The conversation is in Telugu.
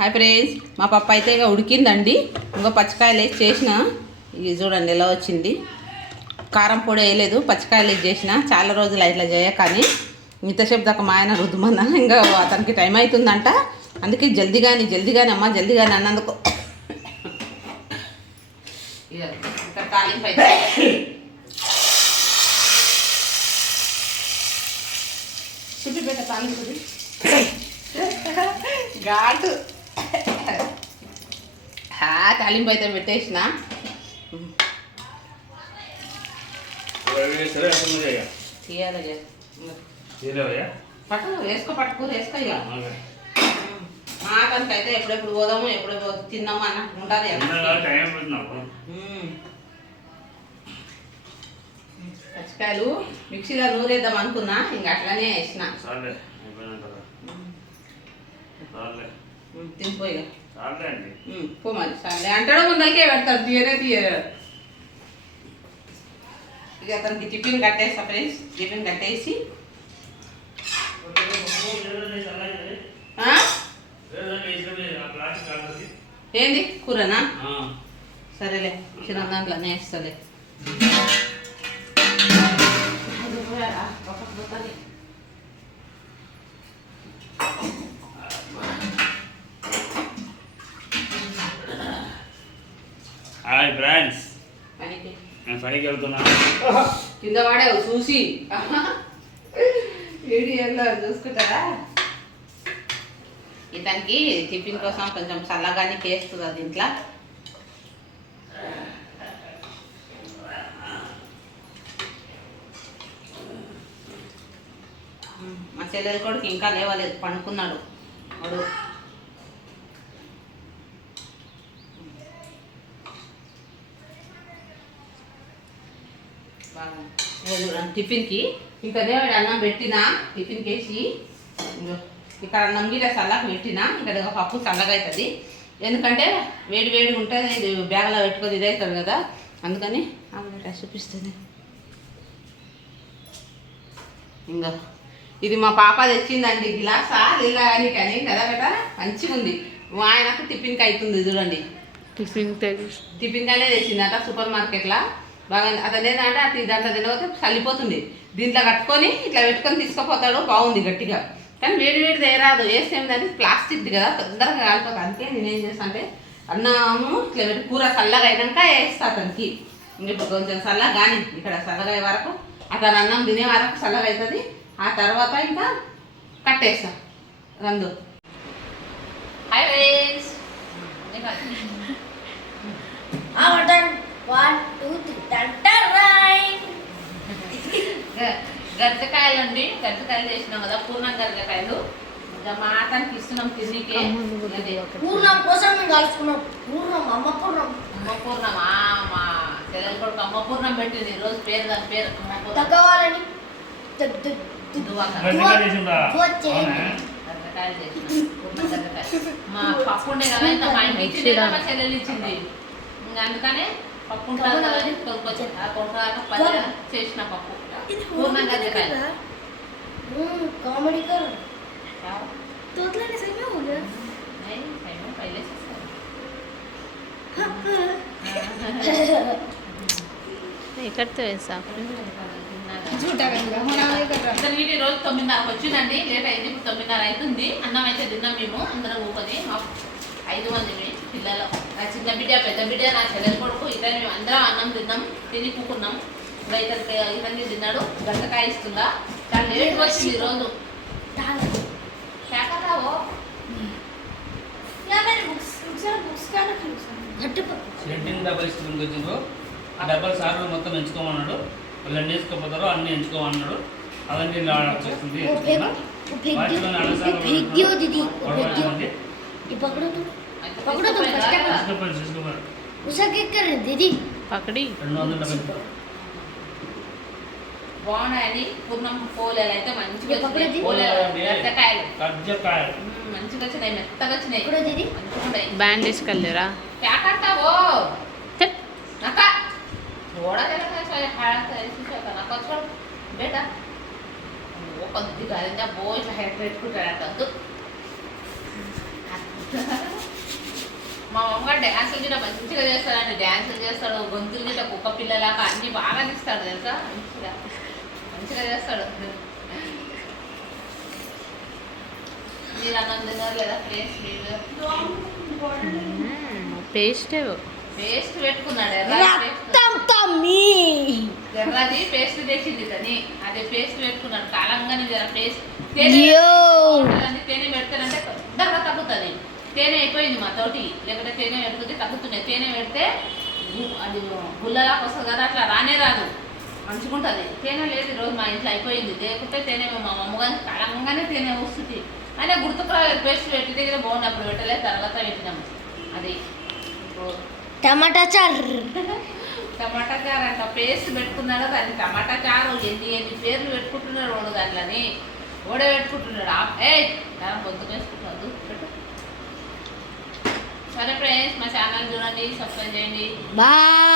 హాయ్ ఫ్రెండ్స్, మా పప్పు అయితే ఇక ఉడికిందండి. ఇంకా పచ్చికాయలు వేసి చేసిన. ఇది చూడండి ఎలా వచ్చింది. కారం పొడి వేయలేదు, పచ్చికాయలు వేసి చేసిన. చాలా రోజులు ఇట్లా చేయకని ఇంతసేపు దాకా మా ఆయన రుద్దుమన్నా ఇంకా అతనికి టైం అవుతుందంట. అందుకే జల్దీగాని అమ్మ జల్దీగాని అన్నందుకు ఇక తాలింపు అయితే చూపిపెట్ట తాలింపుది ఘాటు తాలింపు అయితే పెట్టేసిన. పట్టుకో వేసుకో ఇక. మాకనికి అయితే ఎప్పుడెప్పుడు పోదాము ఎప్పుడెప్పుడు తిన్నాము అన్నట్టు ఉంటుంది. పచ్చికాయలు మిక్సీలో నూరేద్దాం అనుకున్నా, ఇంకా అట్లానే వేసిన. తినిపో ఇక పో మరి సరే అంటాడు. ముందరికే పెడతాడు, తీయరే. ఇక అతనికి టిఫిన్ కట్టేస్తా ఫ్రెండ్స్. టిఫిన్ కట్టేసి ఏంది కూరనా? సరేలే, చిన్న దాంట్లోనే వేస్తలే. హాయ్ ఫ్రెండ్స్, నేను పనికి వెళ్తున్నాను. కింద వాడావు చూసి వీడియోలో చూసుకుంటారా. ఇతనికి టిఫిన్ కోసం కొంచెం చల్లగానే కేస్తుంది అది ఇంట్లో. మా చెల్లెలు కొడుకు ఇంకా లేవలేదు, పండుకున్నాడు వాడు. టిఫిన్కి ఇంకా దేవుడు అన్నం పెట్టినా, టిఫిన్కి వేసి ఇక్కడ అన్నం గిట్ల చల్లగా పెట్టినా. ఇక్కడ పప్పు చల్లగా అవుతుంది, ఎందుకంటే వేడి ఉంటుంది. ఇది బ్యాగ్లో పెట్టుకొని ఇది అవుతుంది కదా, అందుకని చూపిస్తుంది. ఇంకా ఇది మా పాప తెచ్చిందండి గిలాసా లీలాని కానీ కదా కదా మంచిగా ఉంది. మా ఆయనకు టిఫిన్కి అవుతుంది చూడండి. టిఫిన్గానే తెచ్చిందట సూపర్ మార్కెట్లో. బాగా అతను ఏంటంటే అది దాంట్లో తినకపోతే చల్లిపోతుంది. దీంట్లో కట్టుకొని ఇట్లా పెట్టుకొని తీసుకుపోతాడు, బాగుంది గట్టిగా. కానీ వేడి తేరాదు. వేస్తే ఏంటంటే ప్లాస్టిక్ది కదా, తొందరగా కాలిపోతుంది. అందుకే నేనేం చేస్తాను అంటే అన్నము ఇట్లా పెట్టి కూర చల్లగా అయినాక వేస్తా అతనికి. ఇప్పుడు కొంచెం చల్లగా కానీ ఇక్కడ చల్లగా అయ్యే వరకు, అతను అన్నం తినే వరకు చల్లగా అవుతుంది. ఆ తర్వాత ఇంకా కట్టేస్తా రందు. హాయ్ ఫ్రెండ్స్, గరిజకాయలు అండి. గరిజకాయలు చేసినాం కదా, పూర్ణం గరిజకాయలు. ఇంకా మా అతనికి ఇస్తున్నాం తిరిగికే. పూర్ణం కోసం మేము కలుసుకున్నాం. అమ్మ పూర్ణమా? మా చెల్లెలు కొడుకు అమ్మ పూర్ణం పెట్టింది ఈరోజు. పేరు దాని పేరు తగ్గవాలని గరిజకాయలు చేసిన పూర్ణం గరిజకాయలు. మా పప్పు ఉండే కదా, ఇంత మా ఇంటికి ఇచ్చింది, మా చెల్లెలు ఇచ్చింది. ఇంకా అందుకనే పప్పు ఉంటుంది కదా అని కొనుక్కొచ్చి పల్లె చేసిన పప్పు పూర్ణం గరిజకాయలు. कॉमेडी कर क्या तोतला ने सही में हो गया नहीं सही में पहले से नहीं करते ऐसा झूठा होना कर रहा అసలు వీడి రోజు 9:30కి వచ్చిందండి. లేట్ అయింది, ఇప్పుడు 9:30 అవుతుంది. అన్నం అయితే తిన్నాం మేము అందరం ఊకొని. మా 5 మంది పిల్లలు, నా చిన్న బిడ్డ పెద్ద బిడ్డ నా చెల్లెలు కొడుకు ఇద్దరు మేము అందరం అన్నం తిన్నాం. తిని కూకున్నాం. ఇతన్ని తిన్నాడు. గంటకాయ ఇస్తుందా, చాలా లేట్ వచ్చింది ఈరోజు. ఆ డబ్బలు సార్లు మొత్తం ఎంచుకోమన్నాడు. వాళ్ళు అన్ని వేసుకోపోతారో అన్ని ఎంచుకోమన్నాడు. అదండి ఇలా వచ్చేస్తుంది. బాగున్నాయని పూర్ణం పోలేలు అయితే మంచిగా మంచిగా వచ్చినాయి, మెత్తగా వచ్చినాయి, మంచిగా बैंडेज कर ले रहा ప్యాకంటావో నక్క थोड़ा बेटा वो కొద్దిగా బో ఇట్లా హెడ్ పెట్టుకుంటాడు. మా అమ్మ డ్యాన్సులు గిట్ట మంచిగా చేస్తాడండి, డ్యాన్సులు చేస్తాడు, గొంతులు గిట్ట కుక్క పిల్లలాగా అన్ని బాగా తీస్తాడు తెలుసా, మంచిగా మంచిగా చేస్తాడు. మీరు అన్నం తిన్నారు లేదా? పేస్ట్ పేస్ట్ పేస్ట్ పెట్టుకున్నాడు, రక్తం తమ్మి ఎర్రది పేస్ట్ తెచ్చింది తని, అదే పేస్ట్ పెట్టుకున్నాడు. కాలంగానే పేస్ట్ యో. తేనె పెడతానంటే తొందరగా తగ్గుతుంది. తేనె అయిపోయింది మా తోటి, లేకపోతే తేనె పెట్టుకుంటే తగ్గుతున్నాయి. తేనె పెడితే అది గుల్లలాగా వస్తుంది కదా, అట్లా రానే రాదు, మంచుకుంటుంది. తేనె లేదు ఈరోజు మా ఇంట్లో అయిపోయింది, లేకపోతే తేనె మా అమ్మగారికి కాలంగానే తేనె వస్తుంది. అయినా గుర్తుకు రాలేదు, పేస్ట్ పెట్టి దగ్గర బాగున్నప్పుడు పెట్టలేదు, తర్వాత పెట్టినాము. అది టమాటా చారు టమాటా చారు అంట, పేస్ట్ పెట్టుకున్నాడు దాన్ని టమాటా చారు. ఎన్ని పేర్లు పెట్టుకుంటున్నాడు వాడు, దాంట్లోని ఓడే పెట్టుకుంటున్నాడు. దాని పొద్దు వేసుకుంటున్నాడు పెట్టు. సరే ఫ్రెండ్స్, మా ఛానల్ చూడండి, సబ్స్క్రైబ్ చేయండి. బాయ్.